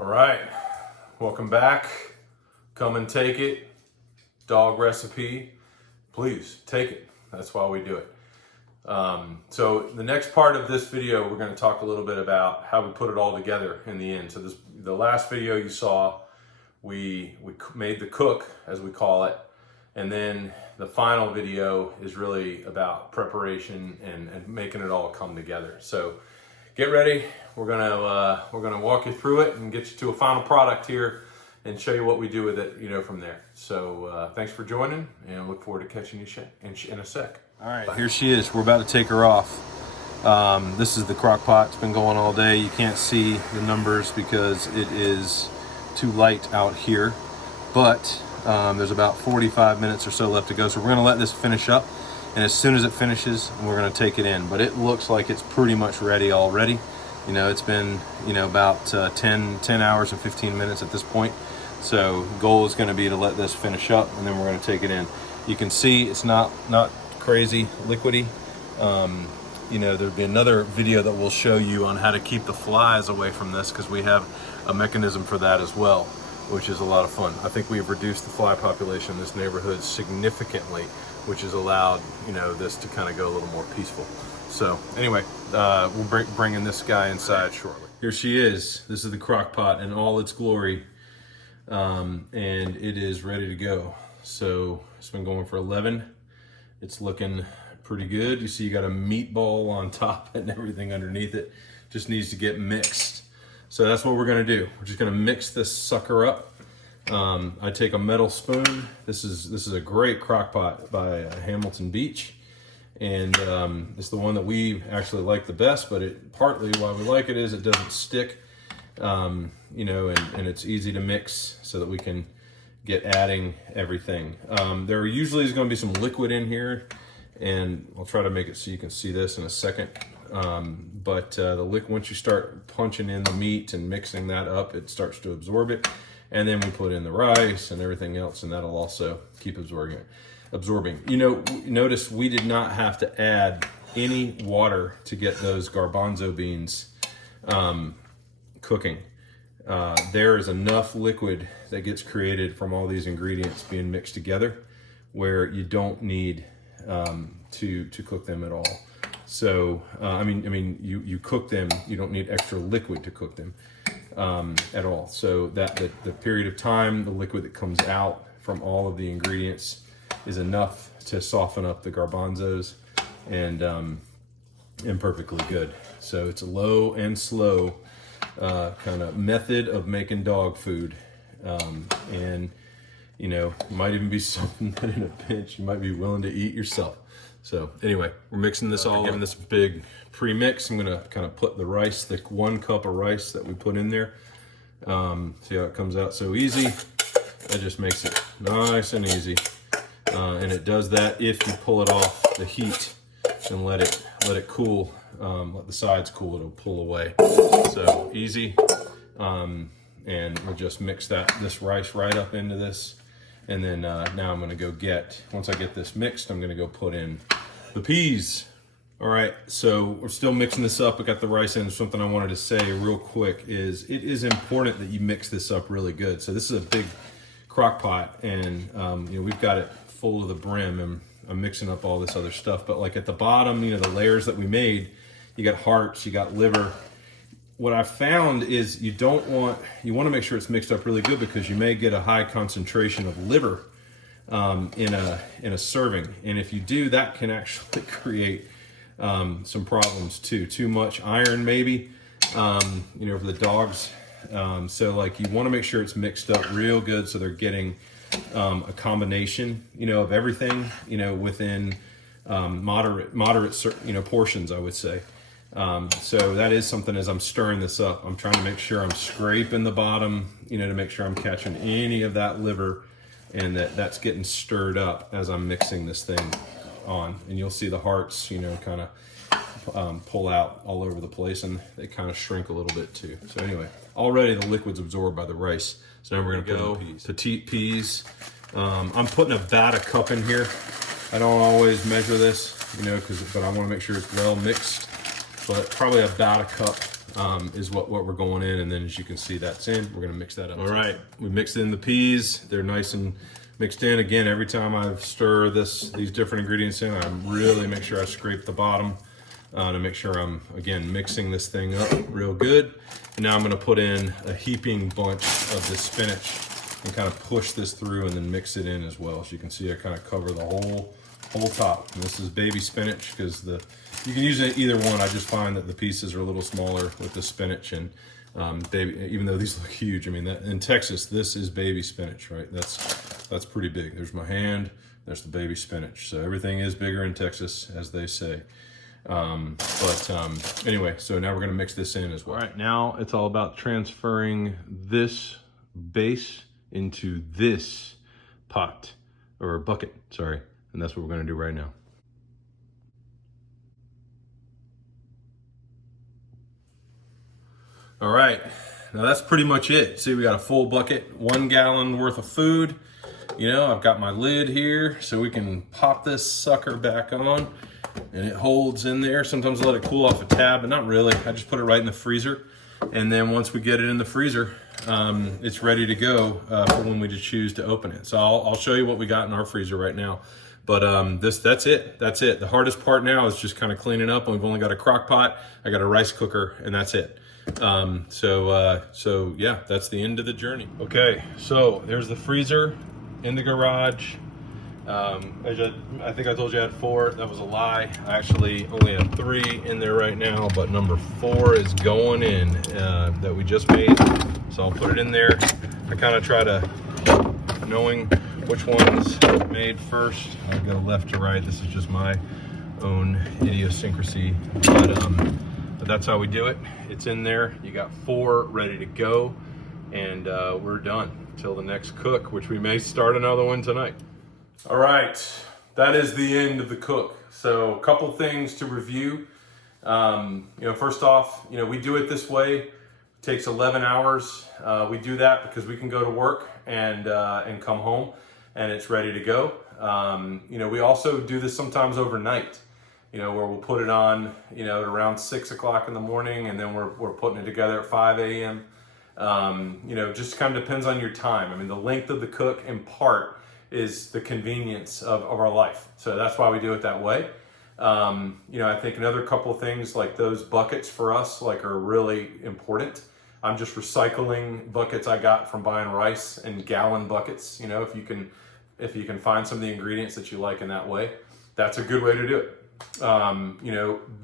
All right, welcome back. Come and take it. Dog recipe, please take it. That's why we do it. So the next part of this video, we're going to talk a little bit about how we put it all together in the end. So the last video you saw, we made the cook, as we call it, and then the final video is really about preparation and making it all come together. So get ready. We're gonna walk you through it and get you to a final product here and show you what we do with it, from there. So thanks for joining, and look forward to catching you in a sec. All right, here she is. We're about to take her off. This is the crock pot. It's been going all day. You can't see the numbers because it is too light out here, but there's about 45 minutes or so left to go. So we're gonna let this finish up, and as soon as it finishes, we're gonna take it in. But it looks like it's pretty much ready already. It's been, about 10 hours and 15 minutes at this point. So goal is gonna be to let this finish up, and then we're gonna take it in. You can see it's not crazy liquidy. There'll be another video that will show you on how to keep the flies away from this, because we have a mechanism for that as well, which is a lot of fun. I think we've reduced the fly population in this neighborhood significantly, which has allowed, this to kind of go a little more peaceful. So anyway, we'll bring in this guy inside shortly. Here she is. This is the crock pot in all its glory. And it is ready to go. So it's been going for 11. It's looking pretty good. You see you got a meatball on top and everything underneath it. Just needs to get mixed. So that's what we're gonna do. We're just gonna mix this sucker up. I take a metal spoon. This is a great crock pot by Hamilton Beach. And it's the one that we actually like the best, but partly why we like it is it doesn't stick, and it's easy to mix so that we can get adding everything. There usually is going to be some liquid in here, and I'll try to make it so you can see this in a second. But the liquid, once you start punching in the meat and mixing that up, it starts to absorb it. And then we put in the rice and everything else, and that'll also keep absorbing. Notice we did not have to add any water to get those garbanzo beans cooking. There is enough liquid that gets created from all these ingredients being mixed together where you don't need to cook them at all. So, you cook them, you don't need extra liquid to cook them at all. So that the period of time, the liquid that comes out from all of the ingredients is enough to soften up the garbanzos and perfectly good. So it's a low and slow kind of method of making dog food. And might even be something that in a pinch you might be willing to eat yourself. So anyway, we're mixing this all in this big pre-mix. I'm gonna kind of put the rice, the 1 cup of rice that we put in there. See how it comes out so easy? That just makes it nice and easy. And it does that if you pull it off the heat and let it cool, let the sides cool, it'll pull away. So easy. And we'll just mix this rice right up into this. And then now I'm gonna go once I get this mixed, I'm gonna go put in the peas. All right, so we're still mixing this up. I got the rice in. Something I wanted to say real quick is it is important that you mix this up really good. So this is a big crock pot, and we've got it full to the brim, and I'm mixing up all this other stuff. But like at the bottom, the layers that we made, you got hearts, you got liver. What I found is you want to make sure it's mixed up really good, because you may get a high concentration of liver in a serving, and if you do, that can actually create some problems too. Too much iron maybe, for the dogs. So like you want to make sure it's mixed up real good so they're getting a combination, of everything, within moderate, portions, I would say. So that is something, as I'm stirring this up, I'm trying to make sure I'm scraping the bottom, to make sure I'm catching any of that liver, and that's getting stirred up as I'm mixing this thing on. And you'll see the hearts, kind of pull out all over the place, and they kind of shrink a little bit too. So anyway, already the liquid's absorbed by the rice. So now we're gonna go petite peas. I'm putting about a cup in here. I don't always measure this, but I want to make sure it's well mixed. But probably about a cup is what we're going in, and then as you can see, that's in. We're gonna mix that up. All right, we mixed in the peas. They're nice and mixed in. Again, every time I stir these different ingredients in, I really make sure I scrape the bottom to make sure I'm, again, mixing this thing up real good. And now I'm gonna put in a heaping bunch of this spinach and kind of push this through and then mix it in as well. So you can see I kind of cover the whole top. And this is baby spinach because you can use it either one. I just find that the pieces are a little smaller with the spinach, and baby, even though these look huge, I mean, in Texas, this is baby spinach, right? That's pretty big. There's my hand, there's the baby spinach. So everything is bigger in Texas, as they say. Anyway, so now we're gonna mix this in as well. All right, now it's all about transferring this base into this pot, or bucket, sorry. And that's what we're gonna do right now. All right, now that's pretty much it. See, we got a full bucket, 1 gallon worth of food. You know, I've got my lid here so we can pop this sucker back on, and it holds in there. Sometimes I let it cool off a tab, but not really. I just put it right in the freezer. And then once we get it in the freezer, it's ready to go for when we just choose to open it. So I'll show you what we got in our freezer right now. But that's it. The hardest part now is just kind of cleaning up. We've only got a crock pot, I got a rice cooker, and that's it. So yeah, that's the end of the journey. Okay, so there's the freezer in the garage. I think I told you I had 4. That was a lie. I actually only have 3 in there right now, but number 4 is going in that we just made. So I'll put it in there. I kind of try to, knowing which one's made first, I go left to right. This is just my own idiosyncrasy, but that's how we do it. It's in there. You got 4 ready to go, and we're done till the next cook, which we may start another one tonight. All right, that is the end of the cook. So a couple things to review. First off, we do it this way. It takes 11 hours. We do that because we can go to work and come home and it's ready to go. We also do this sometimes overnight, where we'll put it on, at around 6 o'clock in the morning, and then we're putting it together at 5 a.m. Just kind of depends on your time. I mean, the length of the cook in part is the convenience of our life. So that's why we do it that way. I think another couple of things, like those buckets for us, are really important. I'm just recycling buckets I got from buying rice and gallon buckets. If you can find some of the ingredients that you like in that way, that's a good way to do it.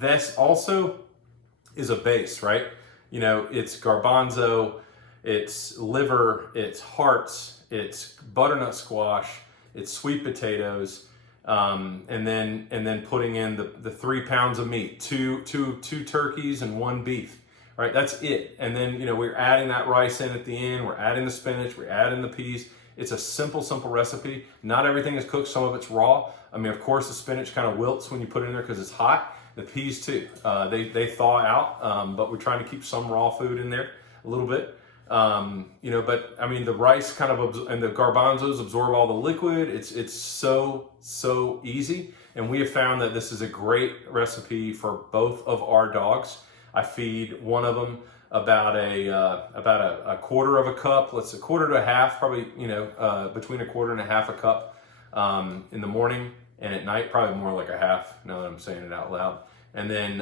This also is a base, right? It's garbanzo, it's liver, it's hearts, it's butternut squash, it's sweet potatoes, and then putting in the 3 pounds of meat, two turkeys and 1 beef, right? That's it. And then we're adding that rice in at the end. We're adding the spinach. We're adding the peas. It's a simple recipe. Not everything is cooked. Some of it's raw. I mean, of course, the spinach kind of wilts when you put it in there because it's hot. The peas too. They thaw out, but we're trying to keep some raw food in there a little bit. But I mean, the rice kind of and the garbanzos absorb all the liquid. It's so easy, and we have found that this is a great recipe for both of our dogs. I feed one of them about a quarter of a cup. Let's say 1/4 to 1/2, probably between 1/4 and 1/2 a cup in the morning, and at night probably more like 1/2. Now that I'm saying it out loud, and then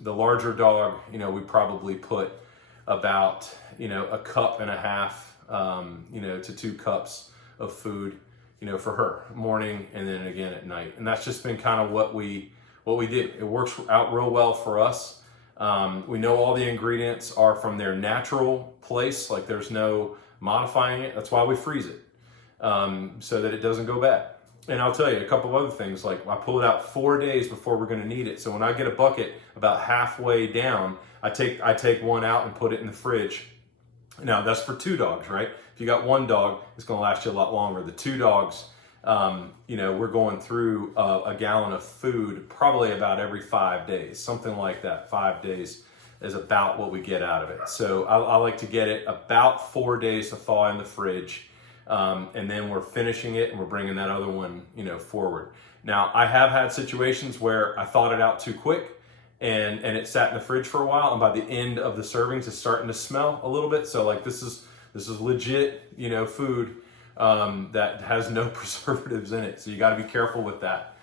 the larger dog, we probably put about 1.5 cups, to 2 cups of food, for her morning and then again at night. And that's just been kind of what we do. It works out real well for us. We know all the ingredients are from their natural place, like there's no modifying it. That's why we freeze it, so that it doesn't go bad. And I'll tell you a couple of other things, like I pull it out 4 days before we're gonna need it. So when I get a bucket about halfway down, I take one out and put it in the fridge. Now that's for 2 dogs, right? If you got 1 dog, it's gonna last you a lot longer. The 2 dogs, we're going through a gallon of food probably about every 5 days, something like that. 5 days is about what we get out of it. So I like to get it about 4 days to thaw in the fridge. And then we're finishing it and we're bringing that other one, forward. Now I have had situations where I thawed it out too quick and it sat in the fridge for a while, and by the end of the servings, it's starting to smell a little bit. So like this is legit, you know, food that has no preservatives in it. So you got to be careful with that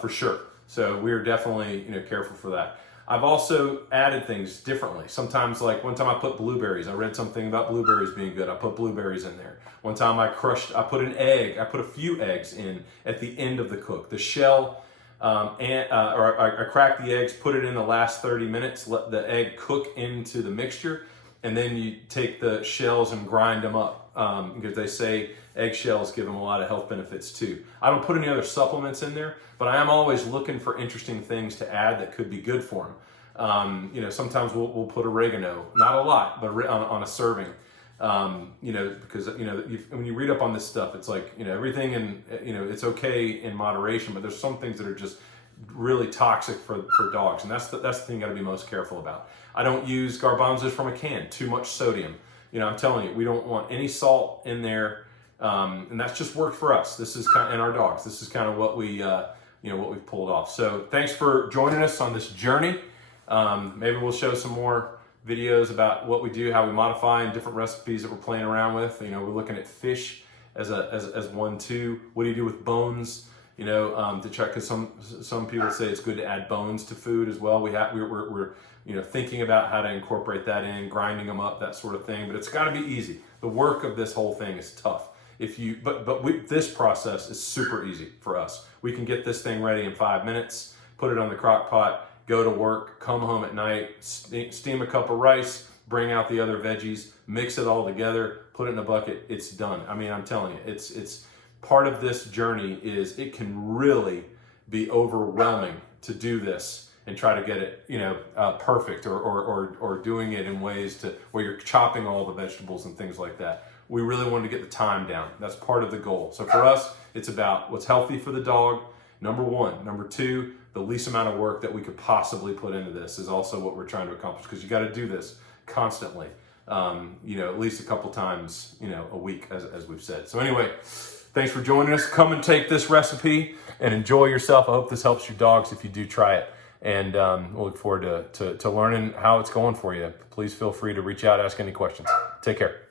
for sure. So we're definitely, you know, careful for that. I've also added things differently. Sometimes, like one time I put blueberries. I read something about blueberries being good. I put blueberries in there. One time I put an egg. I put a few eggs in at the end of the cook. The shell, or I cracked the eggs, put it in the last 30 minutes, let the egg cook into the mixture, and then you take the shells and grind them up because they say eggshells give them a lot of health benefits too. I don't put any other supplements in there, but I am always looking for interesting things to add that could be good for them. You know, sometimes we'll put oregano, not a lot, but on a serving. You know, because, you know, when you read up on this stuff, it's like, you know, everything, and, you know, it's okay in moderation, but there's some things that are just really toxic for dogs. And that's the thing you got to be most careful about. I don't use garbanzos from a can, too much sodium. You know, I'm telling you, we don't want any salt in there. And that's just worked for us. This is kind of, and our dogs, this is kind of what we, you know, what we've pulled off. So thanks for joining us on this journey. Maybe we'll show some more videos about what we do, how we modify, and different recipes that we're playing around with. You know, we're looking at fish as one too. What do you do with bones? You know, to check, because some people say it's good to add bones to food as well. We're you know, thinking about how to incorporate that in, grinding them up, that sort of thing. But it's got to be easy. The work of this whole thing is tough. This process is super easy for us. We can get this thing ready in 5 minutes, put it on the crock pot, go to work, come home at night, steam a cup of rice, bring out the other veggies, mix it all together, put it in a bucket, it's done. I mean, I'm telling you, it's part of this journey is it can really be overwhelming to do this and try to get it, you know, perfect, or doing it in ways where you're chopping all the vegetables and things like that. We really wanted to get the time down. That's part of the goal. So for us, it's about what's healthy for the dog, number one. Number two, the least amount of work that we could possibly put into this is also what we're trying to accomplish, because you got to do this constantly, you know, at least a couple times, you know, a week, as we've said. So anyway, thanks for joining us. Come and take this recipe and enjoy yourself. I hope this helps your dogs if you do try it. And we'll look forward to learning how it's going for you. Please feel free to reach out, ask any questions. Take care.